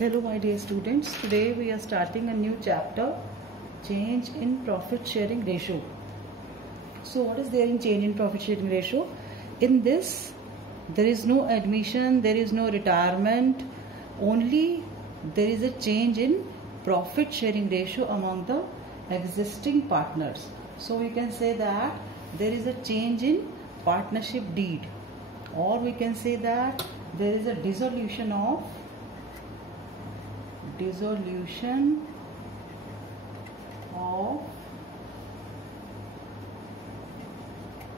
Hello my dear students, today we are starting a new chapter, change in profit sharing ratio. So what is there in change in profit sharing ratio? In this there is no admission, there is no retirement, only there is a change in profit sharing ratio among the existing partners. So we can say that there is a change in partnership deed, or we can say that there is a dissolution of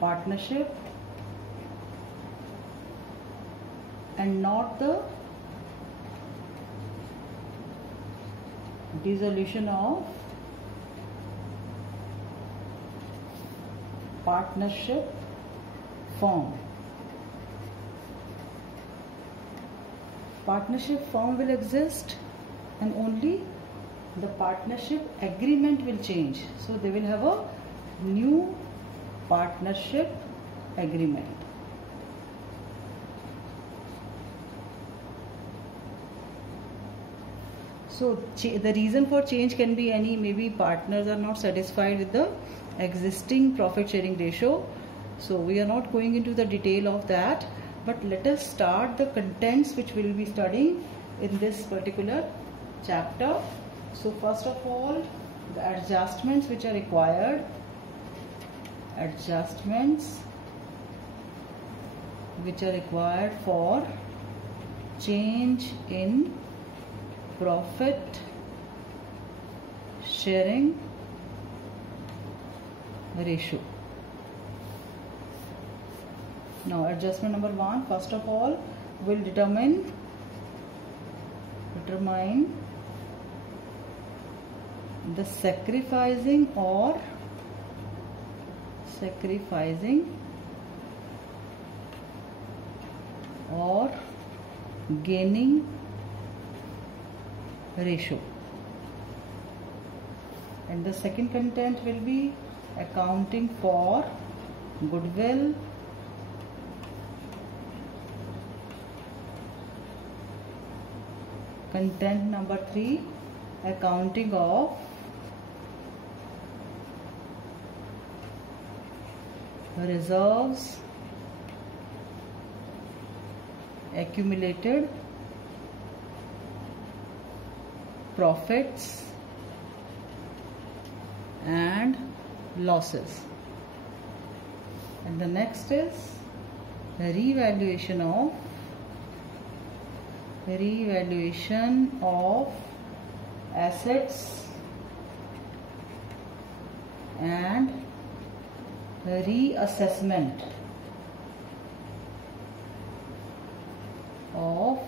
partnership and not the dissolution of partnership firm. Partnership firm will exist and only the partnership agreement will change. So they will have a new partnership agreement. So the reason for change can be any, maybe partners are not satisfied with the existing profit sharing ratio. So we are not going into the detail of that, but let us start the contents which we will be studying in this particular chapter. So first of all, the adjustments which are required, for change in profit sharing ratio. Now adjustment number 1, first of all, will determine the sacrificing or gaining ratio, and the second content will be accounting for goodwill, content number 3, accounting of reserves, accumulated profits and losses, and the next is revaluation of assets and reassessment of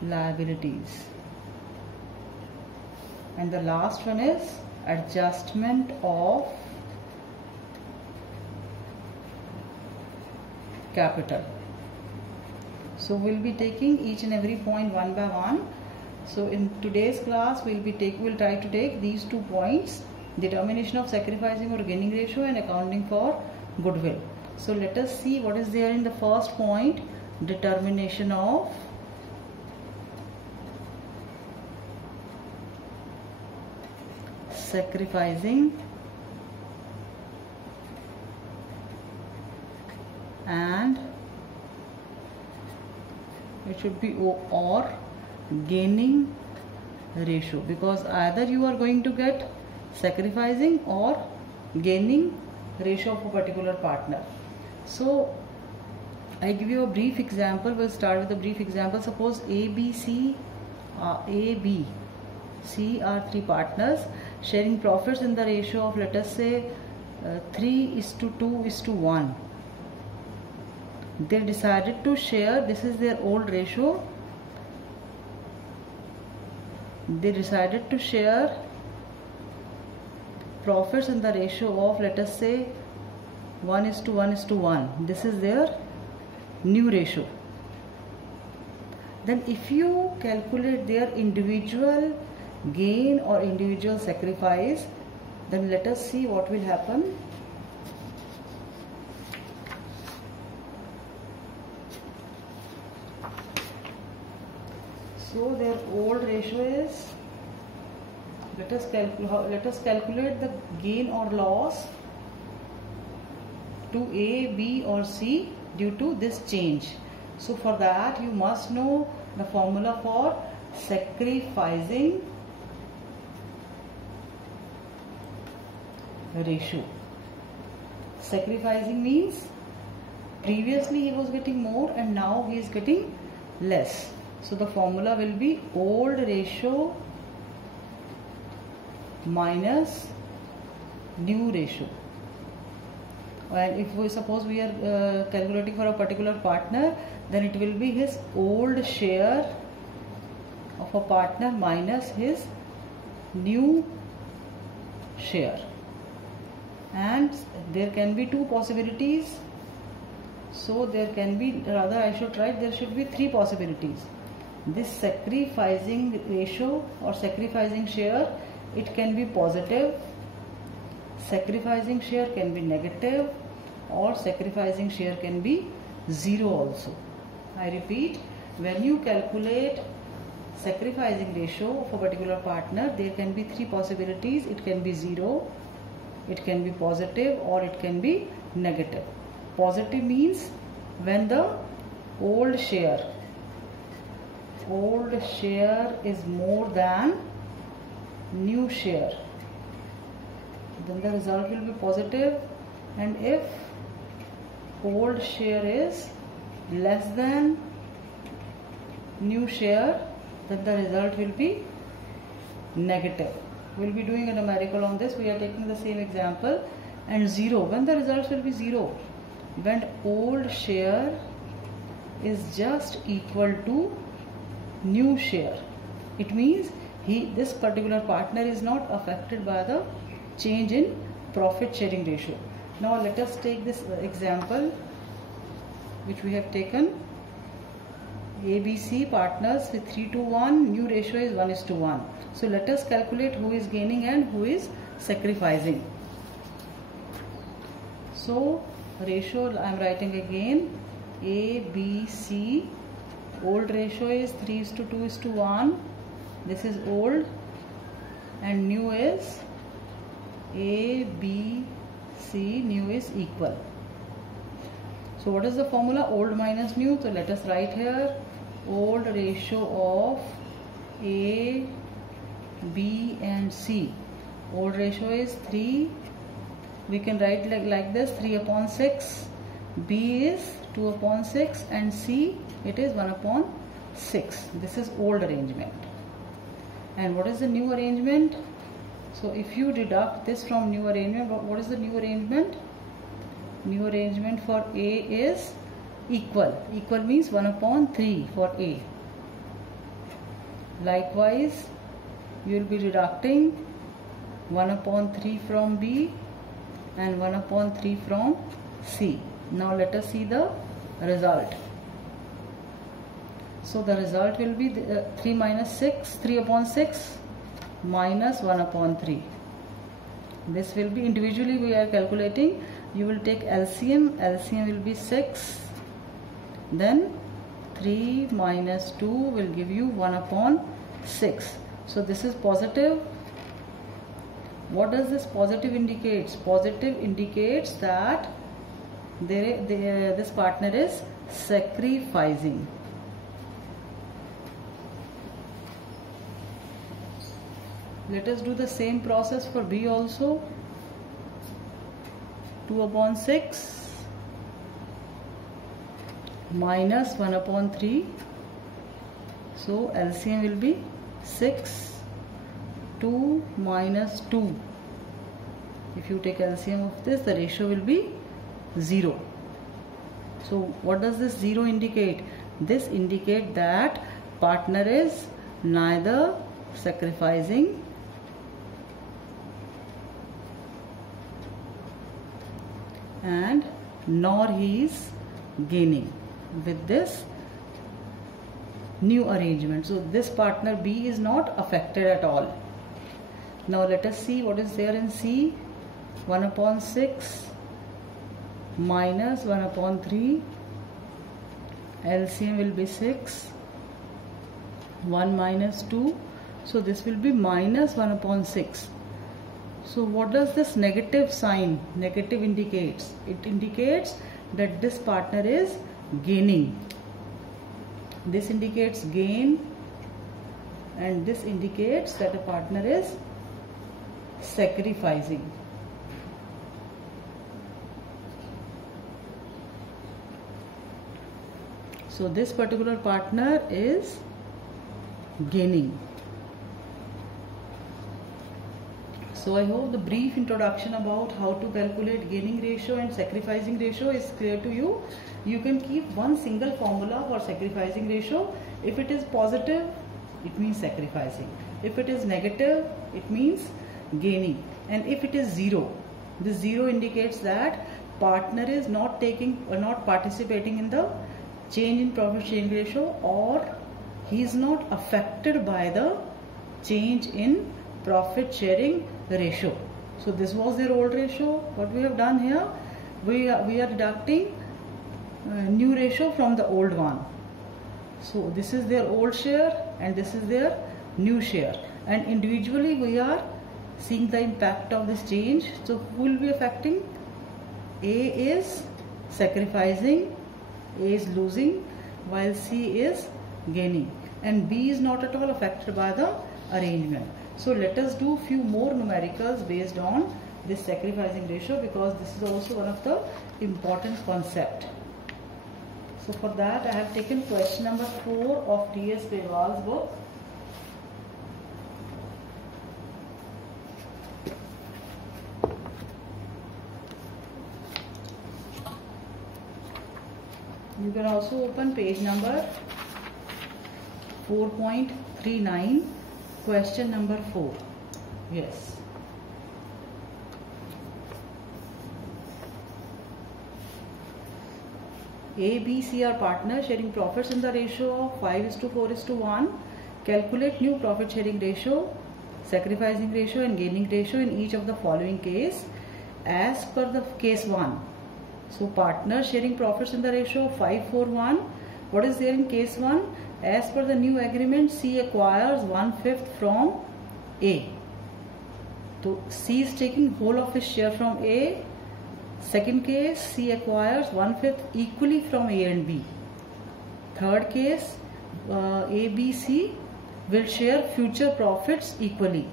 liabilities, and the last one is adjustment of capital. So we'll be taking each and every point one by one. So in today's class we'll try to take these 2 points: determination of sacrificing or gaining ratio and accounting for goodwill. So let us see what is there in the first point, determination of sacrificing and it should be or gaining ratio, because either you are going to get sacrificing or gaining ratio of a particular partner. So I give you a brief example. We'll start with a brief example. Suppose A, B, C are 3 partners sharing profits in the ratio of, let us say, 3:2:1. They decided to share, this is their old ratio, they decided to share profits in the ratio of, let us say, 1:1:1. This is their new ratio. Then if you calculate their individual gain or individual sacrifice, then let us see what will happen. So So their old ratio is, let us calculate the gain or loss to A, B or C due to this change. So for that you must know the formula for sacrificing ratio. Sacrificing means previously he was getting more and now he is getting less. So the formula will be old ratio minus new ratio. And if we suppose we are calculating for a particular partner, then it will be his old share of a partner minus his new share. And there can be two possibilities. So there can be, rather I should write, there should be three possibilities. This sacrificing ratio or sacrificing share, it can be positive, sacrificing share can be negative, or sacrificing share can be zero also. I repeat, when you calculate sacrificing ratio of a particular partner, there can be three possibilities. It can be zero, it can be positive, or it can be negative. Positive means when the old share is more than new share, then the result will be positive. And if old share is less than new share, then the result will be negative. We will be doing a numerical on this. We are taking the same example. And zero, when the results will be zero, when old share is just equal to new share, it means this particular partner is not affected by the change in profit sharing ratio. Now let us take this example which we have taken. ABC partners with 3:1, new ratio is 1:1. So let us calculate who is gaining and who is sacrificing. So ratio I am writing again, ABC, old ratio is 3:2:1, this is old, and new is ABC, new is equal. So what is the formula? Old minus new. So let us write here, old ratio of A, B and C. Old ratio is 3. We can write like this, 3/6. B is 2/6 and C it is 1/6. This is old arrangement. And what is the new arrangement? So if you deduct this from new arrangement, what is the new arrangement? New arrangement for A is equal. Equal means 1/3 for A. Likewise, you will be deducting 1/3 from B and 1/3 from C. Now let us see the result. So the result will be 3 minus 6, 3/6 minus 1/3. This will be individually we are calculating. You will take LCM. LCM will be 6. Then 3 minus 2 will give you 1/6. So this is positive. What does this positive indicates? Positive indicates that this partner is sacrificing. Let us do the same process for B also. 2/6 minus 1/3. So LCM will be 6. 2 minus 2. If you take LCM of this, the ratio will be 0. So what does this 0 indicate? This indicates that partner is neither sacrificing and nor he is gaining with this new arrangement. So this partner B is not affected at all. Now let us see what is there in C. 1/6 minus 1/3. LCM will be 6. 1 minus 2. So this will be minus 1 upon 6. So what does this negative sign, negative indicates? It indicates that this partner is gaining. This indicates gain, and this indicates that a partner is sacrificing. So this particular partner is gaining. So I hope the brief introduction about how to calculate gaining ratio and sacrificing ratio is clear to you. You can keep one single formula for sacrificing ratio. If it is positive, it means sacrificing. If it is negative, it means gaining. And if it is zero, this zero indicates that partner is not taking or not participating in the change in profit sharing ratio, or he is not affected by the change in profit sharing ratio. So this was their old ratio. What we have done here, we are deducting new ratio from the old one. So this is their old share and this is their new share, and individually we are seeing the impact of this change. So who will be affecting? A is sacrificing, A is losing, while C is gaining, and B is not at all affected by the arrangement. So let us do few more numericals based on this sacrificing ratio, because this is also one of the important concept. So for that I have taken question number 4 of T.S. Grewal's book. You can also open page number 4.39, question number 4. Yes. A, B, C are partners sharing profits in the ratio of 5:4:1. Calculate new profit sharing ratio, sacrificing ratio and gaining ratio in each of the following case as per the case 1. So partners sharing profits in the ratio of 5:4:1. What is there in case 1? As per the new agreement, C acquires 1/5 from A. So C is taking whole of his share from A. Second case, C acquires 1/5 equally from A and B. Third case, A, B, C will share future profits equally.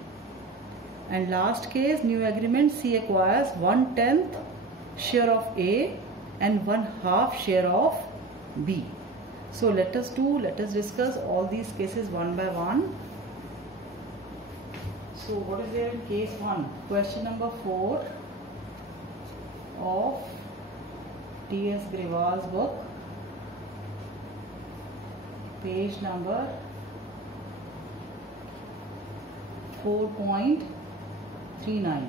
And last case, new agreement, C acquires 1/10 share of A and 1/2 share of B. So let us discuss all these cases one by one. So what is there in case 1? Question number 4 of T.S. Grewal's book, page number 4.39.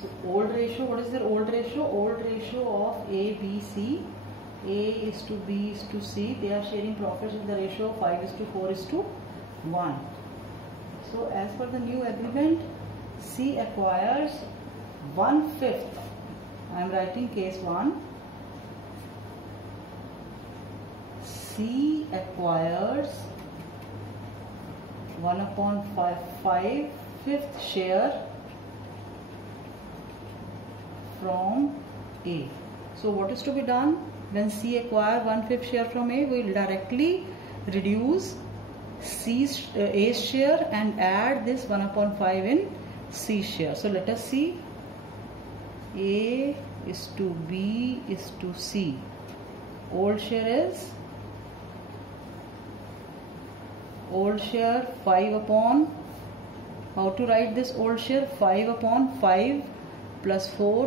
So old ratio, what is their old ratio? Old ratio of A, B, C. A is to B is to C. They are sharing profits in the ratio of 5:4:1. So as per the new agreement, C acquires 1/5. I am writing case 1. C acquires 1/5 share from A. So what is to be done? When C acquires 1/5 share from A, we will directly reduce A's share and add this 1/5 in C's share. So let us see. A is to B is to C. Old share is 5 how to write this old share? 5/5 plus 4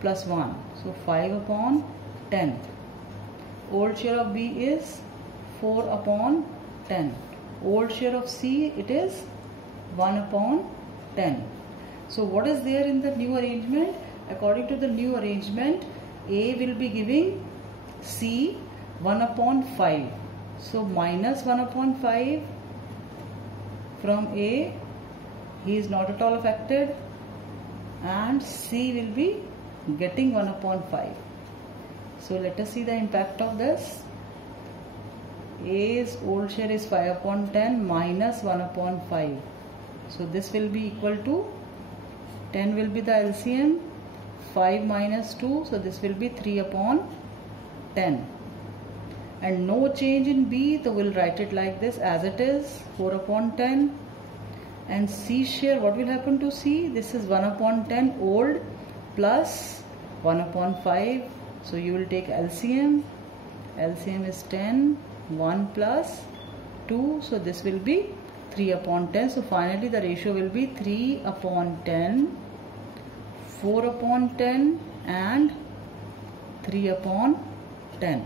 plus 1. So 5/10. Old share of B is 4/10. Old share of C, it is 1/10. So what is there in the new arrangement? According to the new arrangement, A will be giving C 1/5. So minus 1/5 from A, he is not at all affected, and C will be getting 1/5. So let us see the impact of this. A's old share is 5 upon 10 minus 1 upon 5. So this will be equal to 10 will be the LCM, 5 minus 2, so this will be 3 upon 10. And no change in B, so we'll write it like this as it is, 4 upon 10. And C share, what will happen to C? This is 1 upon 10 old plus 1 upon 5. So you will take LCM. LCM is 10, 1 plus 2. So this will be 3 upon 10. So finally the ratio will be 3 upon 10, 4 upon 10 and 3 upon 10.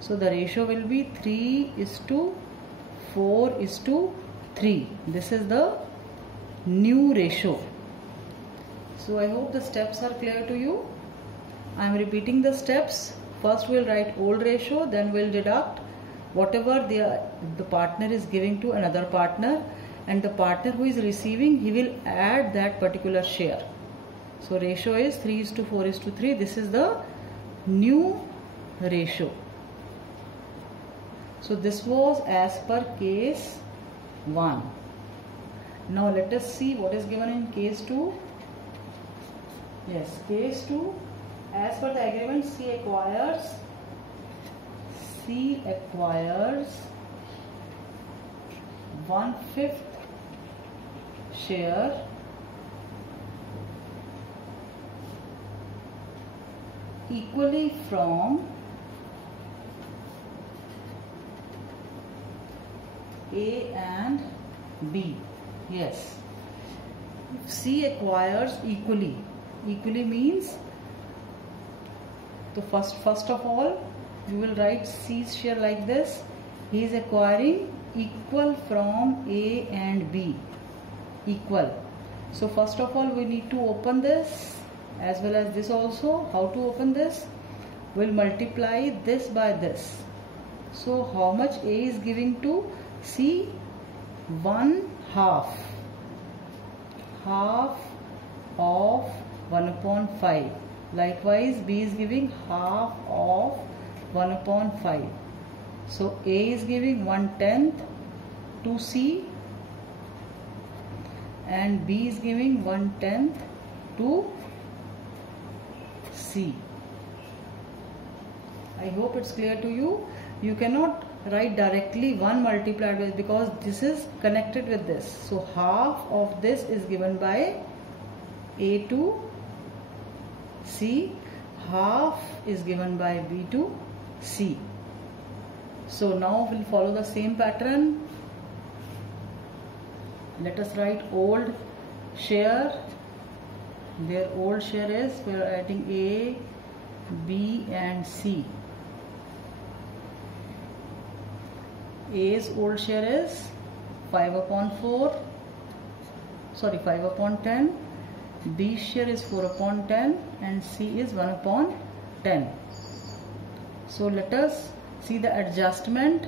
So the ratio will be 3:4:3. This is the new ratio. So I hope the steps are clear to you. I am repeating the steps. First we'll write old ratio, then we'll deduct whatever the partner is giving to another partner, and the partner who is receiving, he will add that particular share. So ratio is 3:4:3. This is the new ratio. So this was as per case 1. Now let us see what is given in case 2. Yes, case 2, as per the agreement, C acquires 1/5 share equally from A and B. Yes, C acquires equally. Equally means, so first of all you will write C's share like this. He is acquiring equal from A and B. Equal. So first of all we need to open this as well as this also. How to open this? We'll multiply this by this. So how much A is giving to C? 1/2. Half of 1 upon 5. Likewise B is giving half of 1 upon 5. So A is giving 1/10 to C and B is giving 1/10 to C. I hope it's clear to you. You cannot write directly 1 multiplied with, because this is connected with this. So half of this is given by A to C, half is given by B to C. So now we'll follow the same pattern. Let us write old share. Where old share is, we are writing A, B and C. A's old share is 5 upon 10. B's share is 4 upon 10 and C is 1 upon 10. So let us see the adjustment.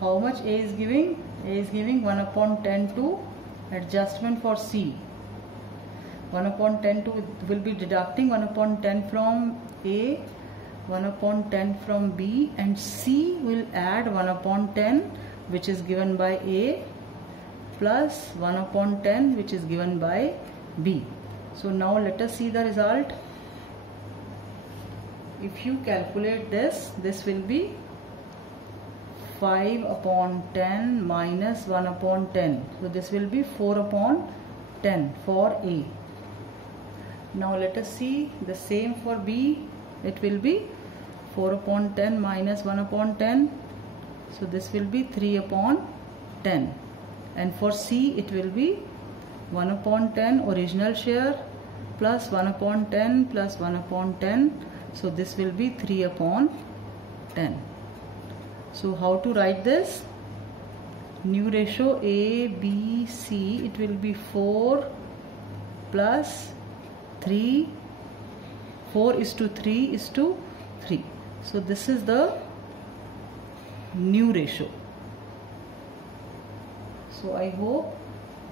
How much A is giving? A is giving 1 upon 10 to adjustment for C. 1 upon 10 to, will be deducting 1 upon 10 from A, 1 upon 10 from B, and C will add 1 upon 10 which is given by A plus 1 upon 10 which is given by B. So now let us see the result. If you calculate this, this will be 5 upon 10 minus 1 upon 10. So this will be 4 upon 10 for A. Now let us see the same for B. It will be 4 upon 10 minus 1 upon 10. So this will be 3 upon 10. And for C it will be 1 upon 10 original share plus 1 upon 10 plus 1 upon 10. So this will be 3 upon 10. So how to write this? New ratio A, B, C. It will be 4 plus 3. 4:3:3. So this is the new ratio. So I hope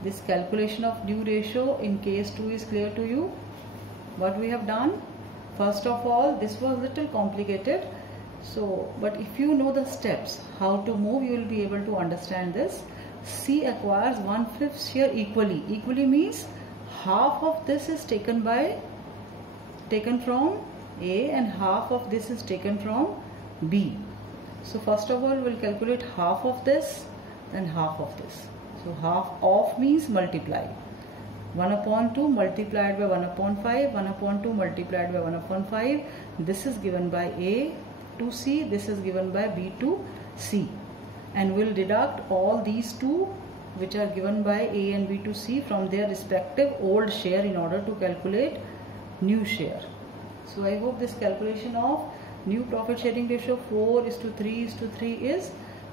This calculation of new ratio in case 2 is clear to you. What we have done, first of all, this was little complicated. So, but if you know the steps, how to move, you will be able to understand this. C acquires 1/5 share equally. Equally means half of this is taken from A and half of this is taken from B. So first of all, we'll calculate half of this and half of this. So half of means multiply. 1/2 multiplied by 1/5, 1/2 multiplied by 1/5. This is given by A to C, this is given by B to C. And we'll deduct all these two which are given by A and B to C from their respective old share in order to calculate new share. So I hope this calculation of new profit sharing ratio 4:3:3 is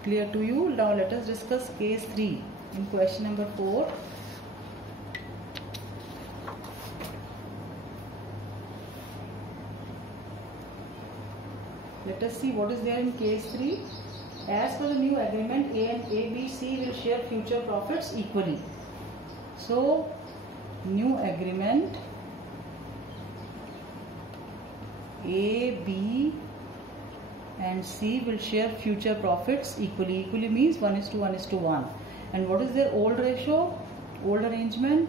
clear to you. Now let us discuss case 3 in question number 4. Let us see what is there in case 3. As per the new agreement, A and ABC will share future profits equally. So, new agreement, A, B and C will share future profits equally. Equally means 1:1:1. And what is their old ratio? Old arrangement?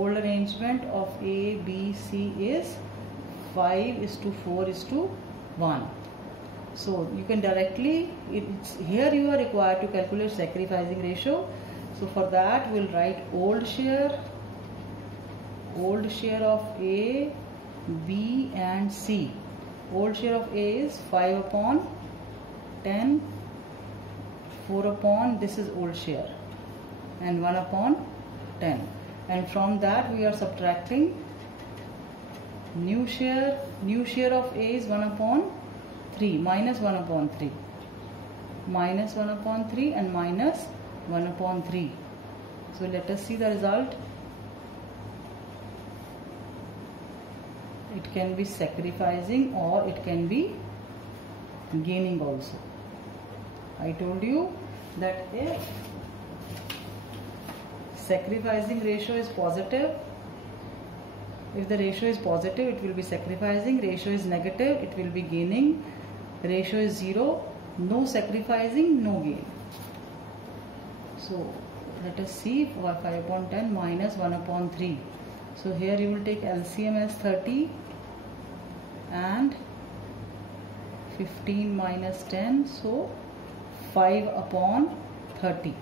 Old arrangement of A, B, C is 5:4:1. So you can directly, here you are required to calculate sacrificing ratio. So for that we'll write old share of A, B and C. Old share of A is 5/10, 4/, this is old share, and 1/10. And from that we are subtracting new share. New share of A is 1/3, minus 1/3, minus 1/3 and minus 1/3. So let us see the result. It can be sacrificing or it can be gaining also. I told you that if sacrificing ratio is positive, if the ratio is positive, it will be sacrificing. Ratio is negative, it will be gaining. Ratio is 0, no sacrificing, no gain. So let us see 5/10 minus 1/3. So here you will take LCM as 30 and 15 minus 10, so 5/30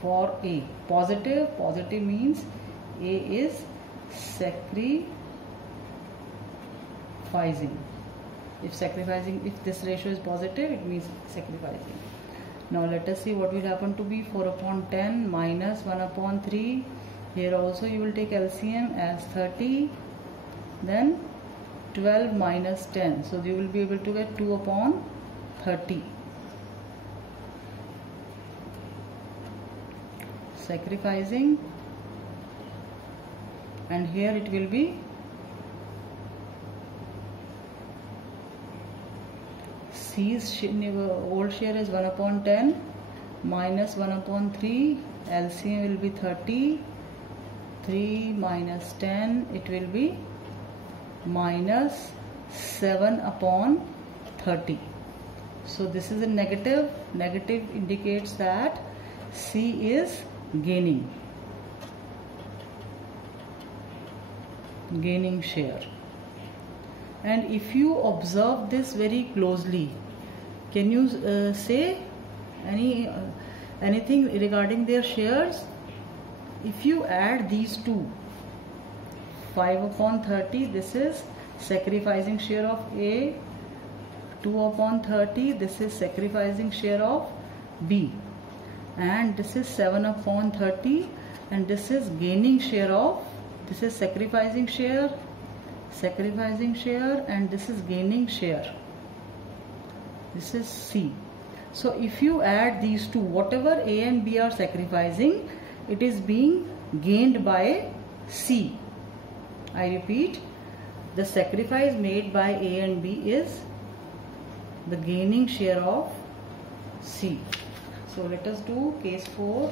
for A. Positive means A is sacrificing. If this ratio is positive, it means sacrificing. Now let us see what will happen to be 4/10 minus 1/3. Here also you will take LCM as 30, then 12 minus 10. So you will be able to get 2/30. Sacrificing, and here it will be C's old share is 1/10 minus 1/3. LCM will be 30. 3 minus 10, it will be minus 7/30. So this is a negative. Negative indicates that C is gaining share. And if you observe this very closely, can you say anything regarding their shares? If you add these two, 5/30, this is sacrificing share of A, 2/30, this is sacrificing share of B, and this is 7/30, and this is gaining share of, this is sacrificing share, and this is gaining share. This is C. So if you add these two, whatever A and B are sacrificing, it is being gained by C. I repeat, the sacrifice made by A and B is the gaining share of C. So let us do case 4.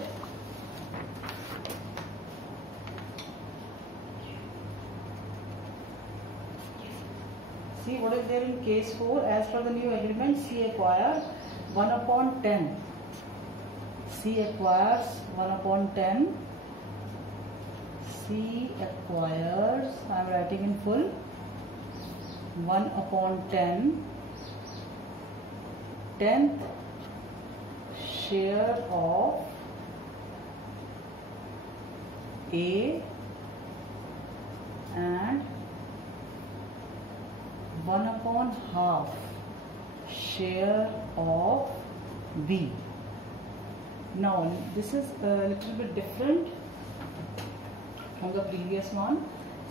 See what is there in case 4. As per the new agreement, C acquires 1 upon 10. C acquires 1 upon 10. C acquires, I am writing in full, 1 upon 10, 10th share of A and 1 upon half share of B. Now this is a little bit different from the previous one.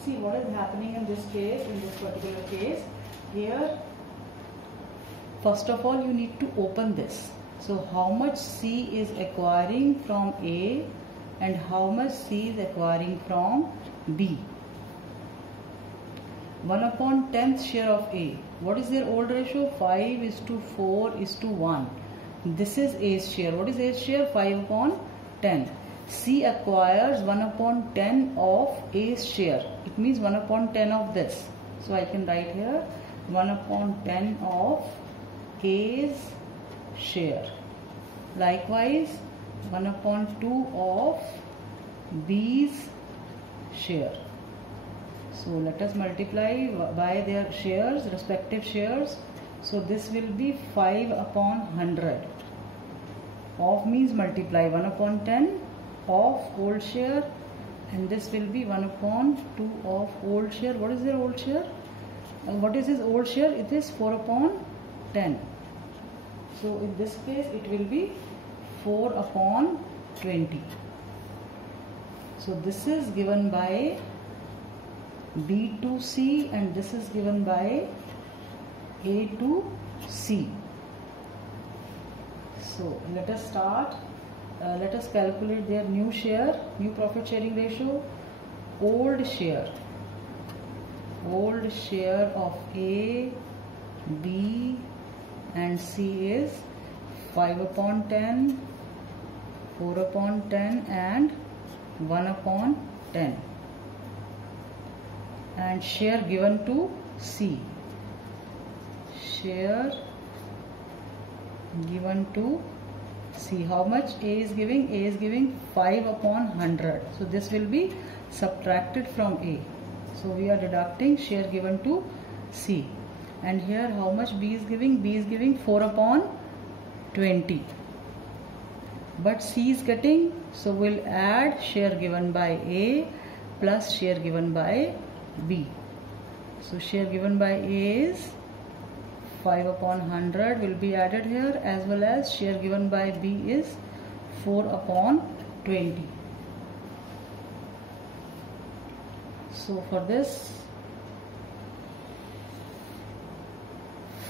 See what is happening in this case, in this particular case. Here, first of all, you need to open this. So how much C is acquiring from A and how much C is acquiring from B. 1 upon 10th share of A. What is their old ratio? 5:4:1. This is A's share. What is A's share? 5 upon 10. C acquires 1 upon 10 of A's share. It means 1 upon 10 of this. So I can write here 1 upon 10 of A's share. Likewise 1 upon 2 of B's share. So let us multiply by their shares, respective shares. So this will be 5 upon 100. Of means multiply 1 upon 10 of old share, and this will be 1 upon 2 of old share. What is their old share? What is his old share? It is 4 upon 10. So in this case it will be 4 upon 20. So this is given by B to C and this is given by A to C. So let us start. Let us calculate their new share, new profit sharing ratio. Old share of A, B and C is 5 upon 10, 4 upon 10 and 1 upon 10. And share given to C. Share given to C. How much A is giving? A is giving 5 upon 100. So this will be subtracted from A. So we are deducting share given to C. And here how much B is giving? B is giving 4 upon 20. But C is getting, so we'll add share given by A plus share given by B. So share given by A is 5 upon 100 will be added here, as well as share given by B is 4 upon 20. So for this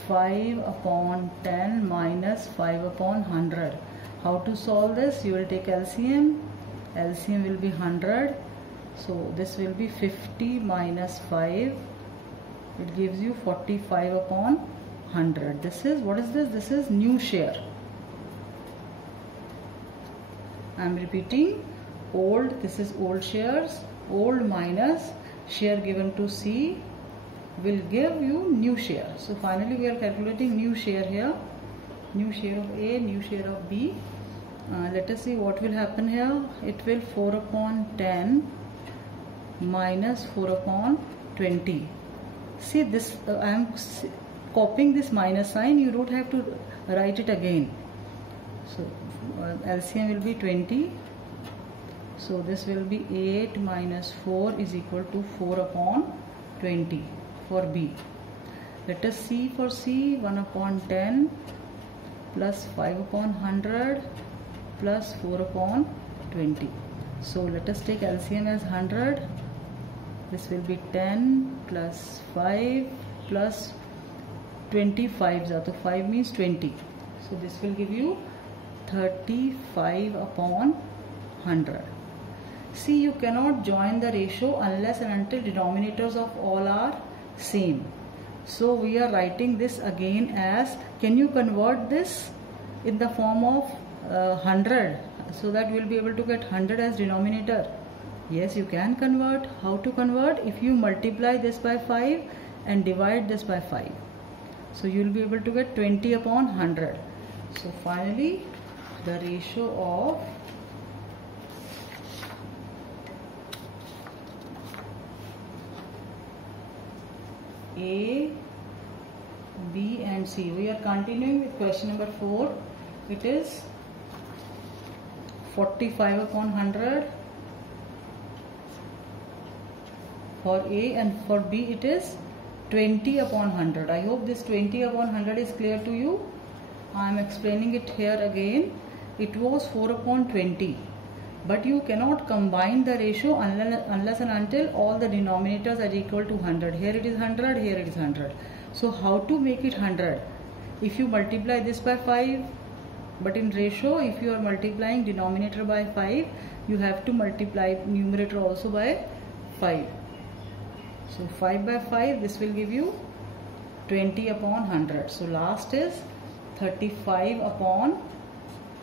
5 upon 10 minus 5 upon 100. How to solve this? You will take LCM. LCM will be 100. So this will be 50 minus 5. It gives you 45 upon 100. This is, what is this? This is new share. I am repeating, old, this is old shares. Old minus share given to C will give you new share. So finally we are calculating new share here. New share of A, new share of B. Let us see what will happen here. It will 4 upon 10 minus 4 upon 20. See this, I am copying this minus sign. You don't have to write it again. So LCM will be 20. So this will be 8 minus 4 is equal to 4 upon 20 for B. Let us see for C. 1 upon 10 plus 5 upon 100 plus 4 upon 20. So let us take LCM as 100. This will be 10 plus 5 plus 25. So 5 means 20. So this will give you 35 upon 100. See, you cannot join the ratio unless and until denominators of all are same. So we are writing this again as, can you convert this in the form of 100 so that we will be able to get 100 as denominator? Yes, you can convert. How to convert? If you multiply this by 5 and divide this by 5. So you will be able to get 20 upon 100. So finally the ratio of A, B and C. We are continuing with question number 4. It is 45 upon 100 for A, and for B it is 20 upon 100. I hope this 20 upon 100 is clear to you. I am explaining it here again. It was 4 upon 20. But you cannot combine the ratio unless and until all the denominators are equal to 100. Here it is 100, here it is 100. So how to make it 100? If you multiply this by 5, but in ratio, if you are multiplying denominator by 5, you have to multiply numerator also by 5. So 5 by 5, this will give you 20 upon 100. So last is 35 upon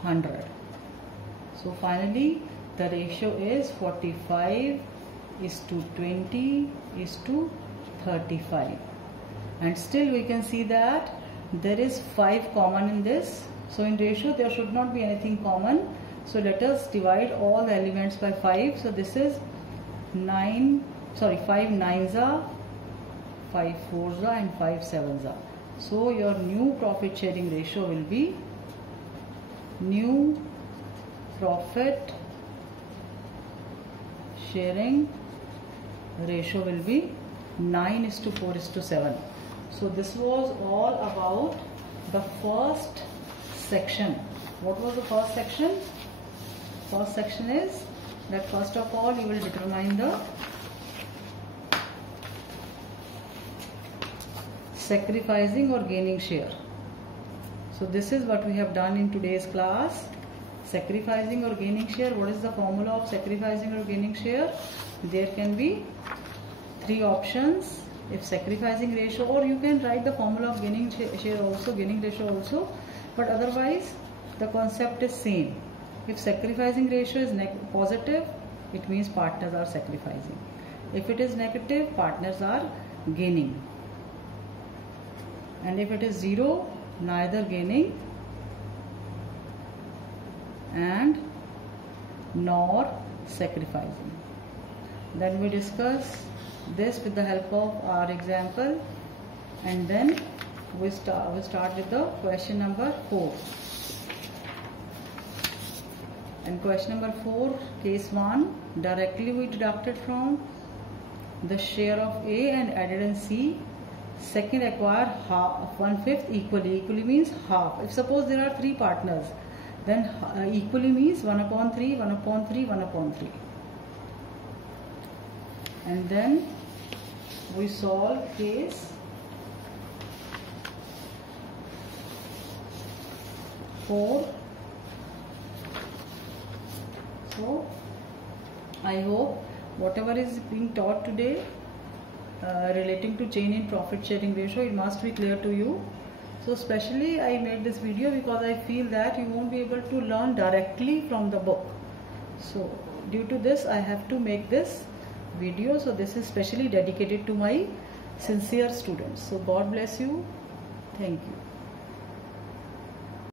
100. So finally the ratio is 45 is to 20 is to 35. And still we can see that there is 5 common in this. So in ratio there should not be anything common. So let us divide all the elements by 5. So this is 5 nines are, 5 fours are, and 5 sevens are. So your new profit sharing ratio will be new profit sharing ratio will be 9 is to 4 is to 7. So this was all about the first section. What was the first section? First section is that first of all you will determine the sacrificing or gaining share. So this is what we have done in today's class. Sacrificing or gaining share. What is the formula of sacrificing or gaining share? There can be 3 options. If sacrificing ratio, or you can write the formula of gaining share also, gaining ratio also, but otherwise the concept is same. If sacrificing ratio is positive, it means partners are sacrificing. If it is negative, partners are gaining. And if it is 0, neither gaining and nor sacrificing. Then we discuss this with the help of our example, and then we start with the question number 4. And question number 4, case 1, directly we deducted from the share of A and added in C. Second, acquire half, 1/5 equally. Equally means half. If suppose there are 3 partners, then equally means 1 upon 3, 1 upon 3, 1 upon 3. And then we solve case 4. So I hope whatever is being taught today relating to change in profit sharing ratio, it must be clear to you. So specially I made this video because I feel that you won't be able to learn directly from the book. So due to this I have to make this video. So this is specially dedicated to my sincere students. So God bless you. Thank you.